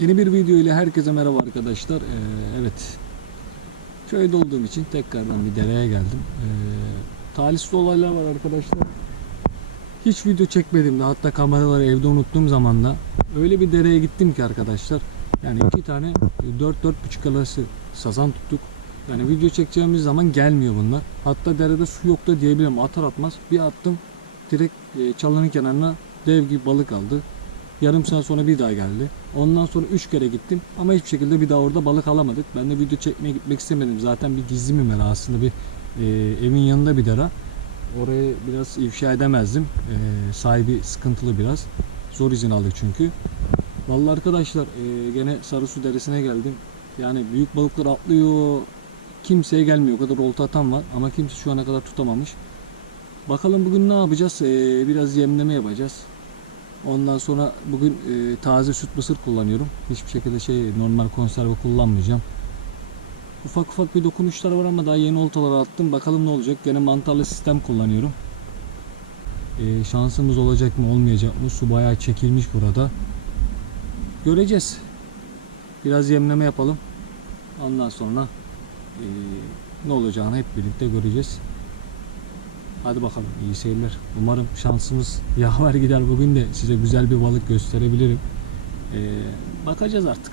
Yeni bir video ile herkese merhaba arkadaşlar. Ee, evet. Köyde olduğum için tekrardan bir dereye geldim. Ee, talihsiz olaylar var arkadaşlar. Hiç video çekmedim de hatta kameraları evde unuttuğum zaman da öyle bir dereye gittim ki arkadaşlar. Yani iki tane 4-4,5 arası sazan tuttuk. Yani video çekeceğimiz zaman gelmiyor bunlar. Hatta derede su yok da diyebilirim. Atar atmaz bir attım. Direkt e, çalının kenarına dev gibi balık aldı. Yarım saat sonra bir daha geldi. Ondan sonra 3 kere gittim ama hiçbir şekilde bir daha orada balık alamadık. Ben de video çekmeye gitmek istemedim. Zaten bir gizli mera aslında bir e, evin yanında bir dera. Orayı biraz ifşa edemezdim. E, sahibi sıkıntılı biraz. Zor izin aldık çünkü. Vallahi arkadaşlar e, gene Sarısu Deresi'ne geldim. Yani büyük balıklar atlıyor. Kimseye gelmiyor. O kadar olta atan var ama kimse şu ana kadar tutamamış. Bakalım bugün ne yapacağız? E, biraz yemleme yapacağız. Ondan sonra bugün e, taze süt mısır kullanıyorum. Hiçbir şekilde şey normal konserve kullanmayacağım. Ufak ufak bir dokunuşlar var ama daha yeni oltaları attım. Bakalım ne olacak. Gene mantarlı sistem kullanıyorum. E, şansımız olacak mı olmayacak mı? Su bayağı çekilmiş burada. Göreceğiz. Biraz yemleme yapalım. Ondan sonra e, ne olacağını hep birlikte göreceğiz. Hadi bakalım iyi seyirler. Umarım şansımız yaver gider bugün de size güzel bir balık gösterebilirim. Ee, bakacağız artık.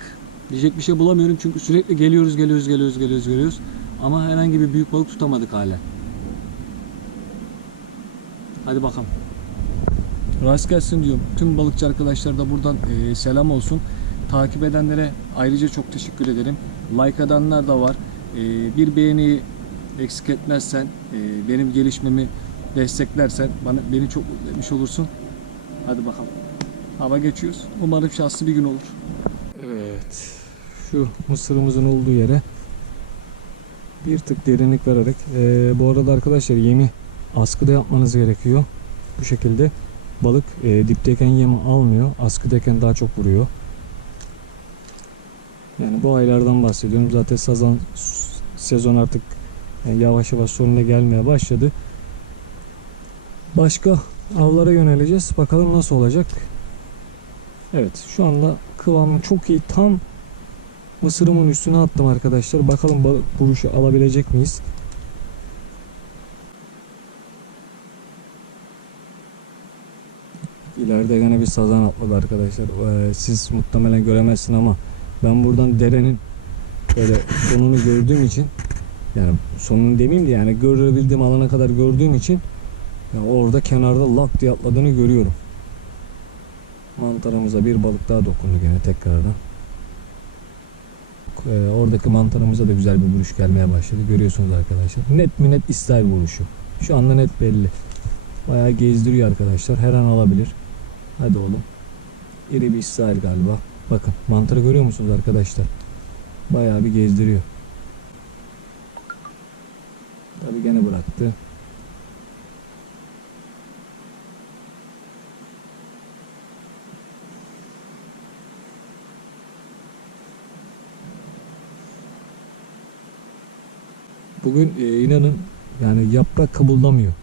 Diyecek bir şey bulamıyorum çünkü sürekli geliyoruz geliyoruz geliyoruz geliyoruz geliyoruz. Ama herhangi bir büyük balık tutamadık hala. Hadi bakalım. Rast gelsin diyorum. Tüm balıkçı arkadaşlar da buradan e, selam olsun. Takip edenlere ayrıca çok teşekkür ederim. Like edenler de var. E, bir beğeniyi eksik etmezsen, e, benim gelişmemi desteklersen bana beni çok mutlu etmiş olursun. Hadi bakalım. Hava geçiyoruz. Umarım şanslı bir gün olur. Evet. Şu mısırımızın olduğu yere bir tık derinlik vererek e, bu arada arkadaşlar yemi askıda yapmanız gerekiyor. Bu şekilde balık e, dipteyken yemi almıyor. Askıdayken daha çok vuruyor. Yani bu aylardan bahsediyorum. Zaten sazan sezon artık yani yavaş yavaş sonuna gelmeye başladı. Başka avlara yöneleceğiz. Bakalım nasıl olacak. Evet şu anda kıvamım çok iyi. Tam mısırımın üstüne attım arkadaşlar. Bakalım balık vuruşu alabilecek miyiz? İleride gene bir sazan atladı arkadaşlar. Ee, siz muhtemelen göremezsin ama ben buradan derenin böyle sonunu gördüğüm için yani sonunu demeyeyim de yani görebildiğim alana kadar gördüğüm için yani orada kenarda lak diye atladığını görüyorum. Mantarımıza bir balık daha dokundu gene tekrardan. Ee, oradaki mantarımıza da güzel bir vuruş gelmeye başladı. Görüyorsunuz arkadaşlar. Net mi net İsrail vuruşu. Şu anda net belli. Bayağı gezdiriyor arkadaşlar. Her an alabilir. Hadi oğlum. İri bir İsrail galiba. Bakın mantarı görüyor musunuz arkadaşlar? Bayağı bir gezdiriyor. Tabi gene bıraktı. Bugün e, inanın yani yaprak kıbıldamıyor.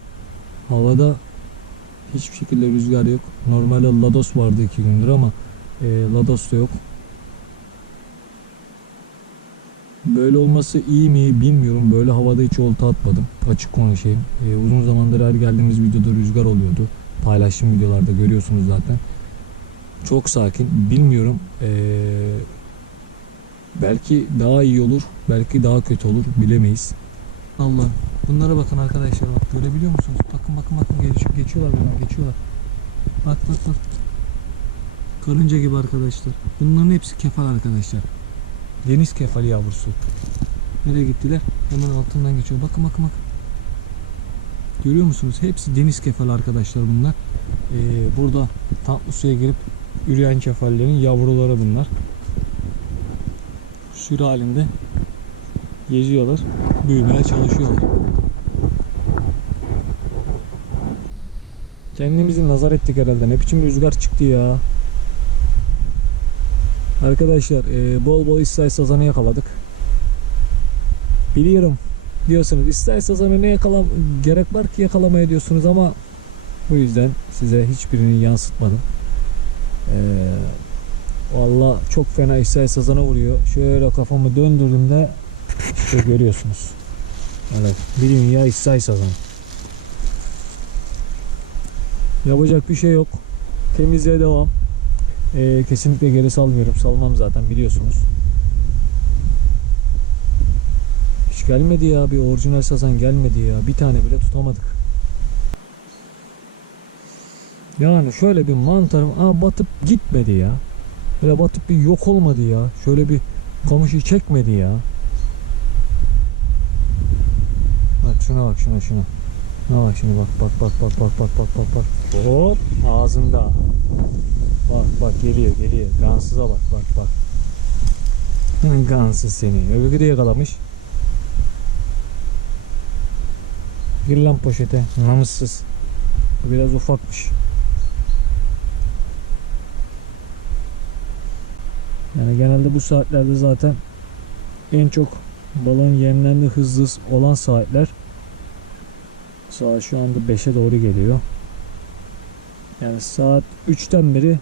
Havada hiçbir şekilde rüzgar yok. Normalde Lados vardı iki gündür ama e, Lados da yok. Böyle olması iyi mi bilmiyorum. Böyle havada hiç olta atmadım. Açık konuşayım. Ee, uzun zamandır her geldiğimiz videoda rüzgar oluyordu. Paylaştığım videolarda görüyorsunuz zaten. Çok sakin. Bilmiyorum. Ee, belki daha iyi olur. Belki daha kötü olur. Bilemeyiz. Allah. Bunlara bakın arkadaşlar. Bak görebiliyor musunuz? Bakın bakın bakın geç, geçiyorlar bunlar. Geçiyorlar. Bak bak bak. Karınca gibi arkadaşlar. Bunların hepsi kefal arkadaşlar. Deniz kefali yavrusu. Nereye gittiler? Hemen altından geçiyor. Bakın bakın bakın. Görüyor musunuz? Hepsi deniz kefali arkadaşlar bunlar. Ee, burada tatlı suya girip üreyen kefallerin yavruları bunlar. Sürü halinde geziyorlar. Büyümeye çalışıyorlar. Kendimizi nazar ettik herhalde. Ne biçim rüzgar çıktı ya. Arkadaşlar e, bol bol İsrail sazanı yakaladık. Biliyorum diyorsunuz İsrail sazanı ne yakalam gerek var ki yakalamaya diyorsunuz ama bu yüzden size hiçbirini yansıtmadım. Ee, Valla çok fena İsrail sazana vuruyor. Şöyle kafamı döndürdüğümde işte görüyorsunuz. Evet. Bir dünya İsrail sazanı. Yapacak bir şey yok. Temizliğe devam. Ee, kesinlikle geri salmıyorum. Salmam zaten biliyorsunuz. Hiç gelmedi ya bir orijinal sazan gelmedi ya. Bir tane bile tutamadık. Yani şöyle bir mantarım aa, batıp gitmedi ya. Böyle batıp bir yok olmadı ya. Şöyle bir komşu çekmedi ya. Bak şuna bak şuna şuna. Şuna bak şimdi bak bak bak bak bak bak bak bak bak. Hop ağzında. Bak bak geliyor geliyor. Gansıza bak bak bak. Gansız seni. Öbürü de yakalamış. Gir lan poşete. Namussuz. Biraz ufakmış. Yani genelde bu saatlerde zaten en çok balığın yemlendi hızlı olan saatler saat şu anda 5'e doğru geliyor. Yani saat 3'ten beri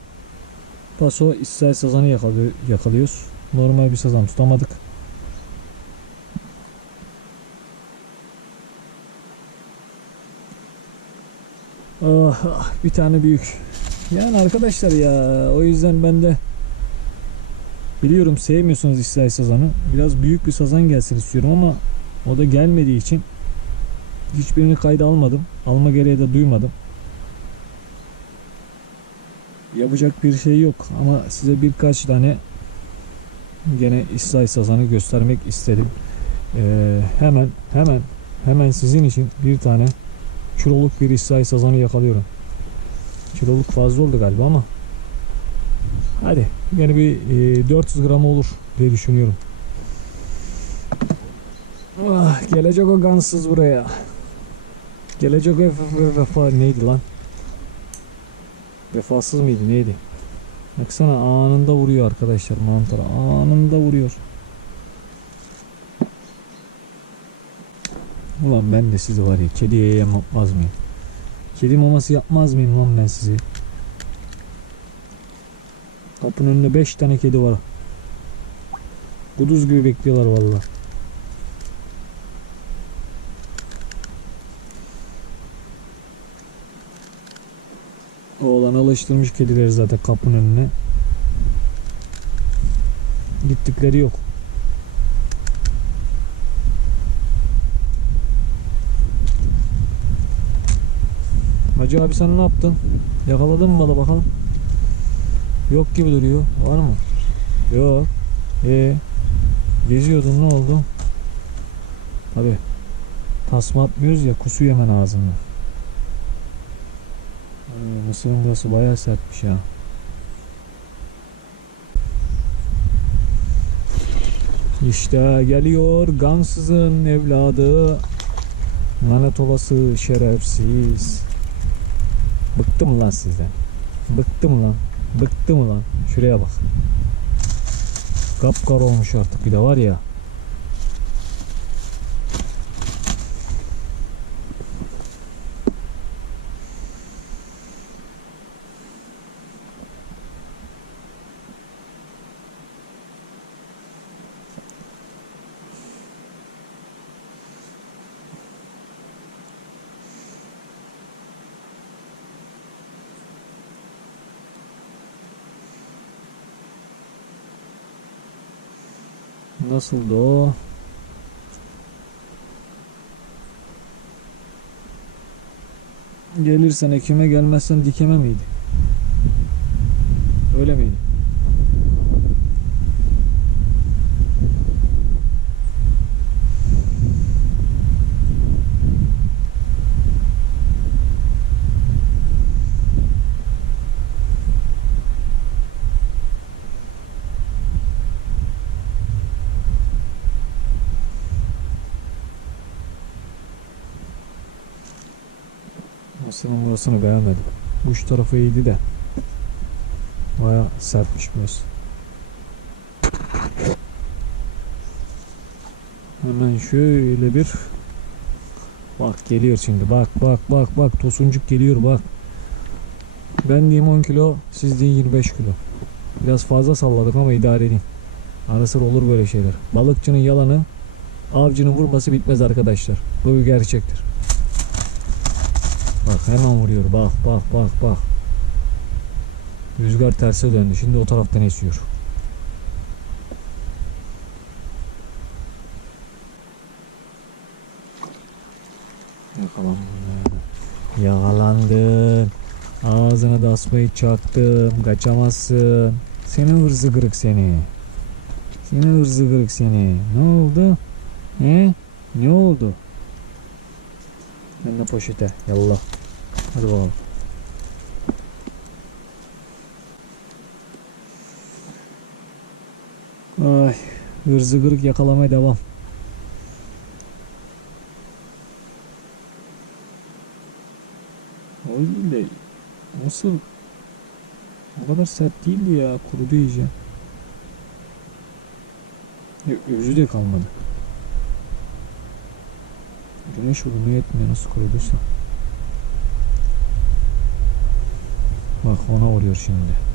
paso İsrail sazanı yakalıyor, yakalıyoruz. Normal bir sazan tutamadık. Ah, ah, bir tane büyük. Yani arkadaşlar ya o yüzden ben de biliyorum sevmiyorsunuz İsrail sazanı. Biraz büyük bir sazan gelsin istiyorum ama o da gelmediği için hiçbirini kayda almadım. Alma gereği de duymadım. Yapacak bir şey yok ama size birkaç tane gene İsrail sazanı göstermek istedim. Ee, hemen hemen hemen sizin için bir tane kiloluk bir İsrail sazanı yakalıyorum. Kiloluk fazla oldu galiba ama hadi yine bir e, 400 gram olur diye düşünüyorum. Ah, gelecek o gansız buraya. Gelecek vefa neydi lan? Vefasız mıydı neydi? Baksana anında vuruyor arkadaşlar mantara. Anında vuruyor. Ulan ben de sizi var ya kediye yem yapmaz mıyım? Kedi maması yapmaz mıyım lan ben sizi? Kapının önünde 5 tane kedi var. Kuduz gibi bekliyorlar vallahi. Oğlan alıştırmış kedileri zaten kapının önüne. Gittikleri yok. Hacı abi sen ne yaptın? Yakaladın mı balı bakalım? Yok gibi duruyor. Var mı? Yok. E geziyordun ne oldu? Tabi tasma atmıyoruz ya kusuyor hemen ağzından. Mısırın burası bayağı sertmiş ya. İşte geliyor gansızın evladı. Lanet olası şerefsiz. Bıktım lan sizden. Bıktım lan. Bıktım lan. Şuraya bak. Kapkara olmuş artık bir de var ya. Nasıldı o? Gelirsen ekime gelmezsen dikeme miydi? Öyle miydi? Aslında burasını beğenmedim. Uç tarafı iyiydi de. Baya sertmiş biraz. Hemen şöyle bir Bak geliyor şimdi bak bak bak bak tosuncuk geliyor bak. Ben diyeyim 10 kilo siz deyin 25 kilo. Biraz fazla salladık ama idare edin. Ara sıra olur böyle şeyler. Balıkçının yalanı avcının vurması bitmez arkadaşlar. Bu bir gerçektir. Bak hemen vuruyor. Bak bak bak bak. Rüzgar terse döndü. Şimdi o taraftan esiyor. Yakalandın. Yakalandın. Ağzına da asmayı çaktım. Kaçamazsın. Seni hırzı kırık seni. Seni hırzı kırık seni. Ne oldu? He? Ne oldu? Ben de poşete. Yallah. Hadi bakalım. Ay, hırzı kırık yakalamaya devam. Öyle nasıl o kadar sert değildi ya kurudu iyice. Özü de kalmadı. Güneş vurmaya yetmiyor nasıl kuruduysa. Bak ona vuruyor şimdi.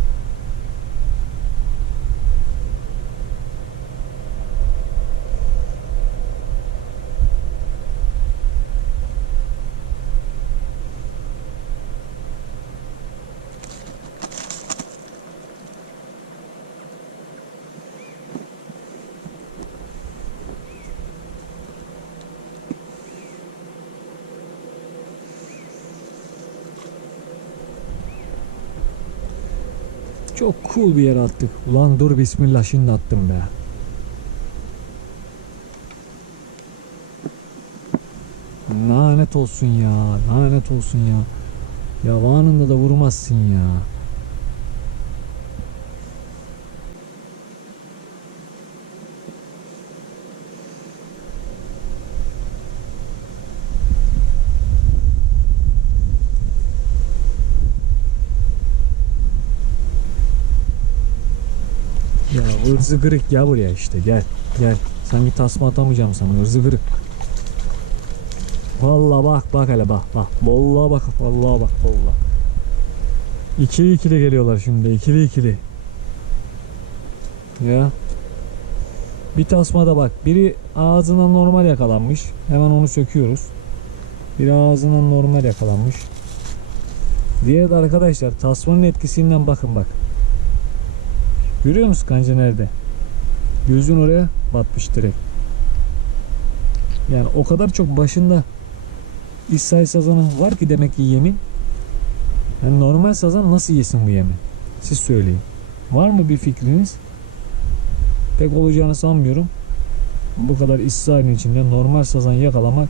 Çok cool bir yere attık. Ulan dur bismillah şimdi attım be. Lanet olsun ya. Lanet olsun ya. Ya anında da vurmazsın ya. Ya ırzı kırık gel buraya işte gel gel. Sanki tasma atamayacağım sana ırzı kırık. Vallahi bak bak hele bak bak. Vallahi bak vallahi bak vallahi. İkili ikili geliyorlar şimdi ikili ikili. Ya. Bir tasmada bak biri ağzından normal yakalanmış. Hemen onu söküyoruz. Biri ağzından normal yakalanmış. Diğer arkadaşlar tasmanın etkisinden bakın bak. Görüyor musun kanca nerede? Gözün oraya batmış direkt. Yani o kadar çok başında İshal sazanı var ki demek ki yemin. Yani normal sazan nasıl yesin bu yemin? Siz söyleyin. Var mı bir fikriniz? Pek olacağını sanmıyorum. Bu kadar İsrail'in içinde normal sazan yakalamak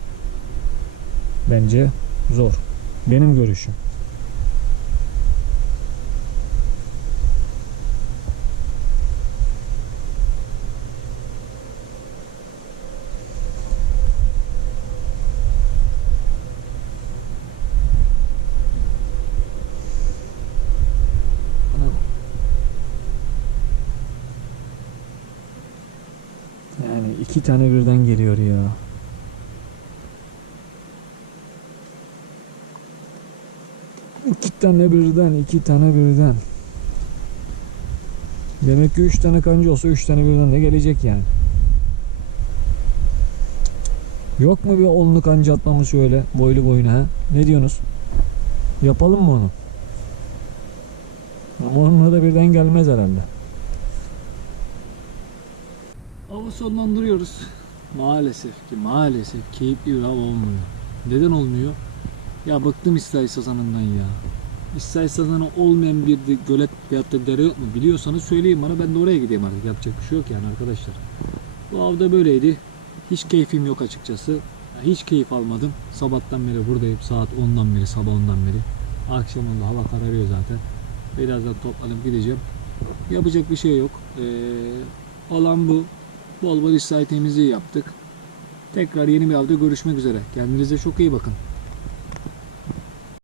bence zor. Benim görüşüm. Yani iki tane birden geliyor ya. İki tane birden, iki tane birden. Demek ki üç tane kanca olsa üç tane birden de gelecek yani. Yok mu bir onlu kanca atmamız şöyle boylu boyuna ha? Ne diyorsunuz? Yapalım mı onu? Ama onunla da birden gelmez herhalde. Avı sonlandırıyoruz. Maalesef ki maalesef keyifli bir av olmuyor. Neden olmuyor? Ya bıktım İsrail sazanından ya. İsrail sazanı olmayan bir gölet veyahut da dere yok mu? Biliyorsanız söyleyin bana ben de oraya gideyim artık. Yapacak bir şey yok yani arkadaşlar. Bu avda böyleydi. Hiç keyfim yok açıkçası. Hiç keyif almadım. Sabahtan beri buradayım. Saat 10'dan beri, sabah 10'dan beri. Akşam oldu. Hava kararıyor zaten. Birazdan toplanıp gideceğim. Yapacak bir şey yok. Ee, olan bu. Bol bol İsrail temizliği yaptık. Tekrar yeni bir avda görüşmek üzere. Kendinize çok iyi bakın.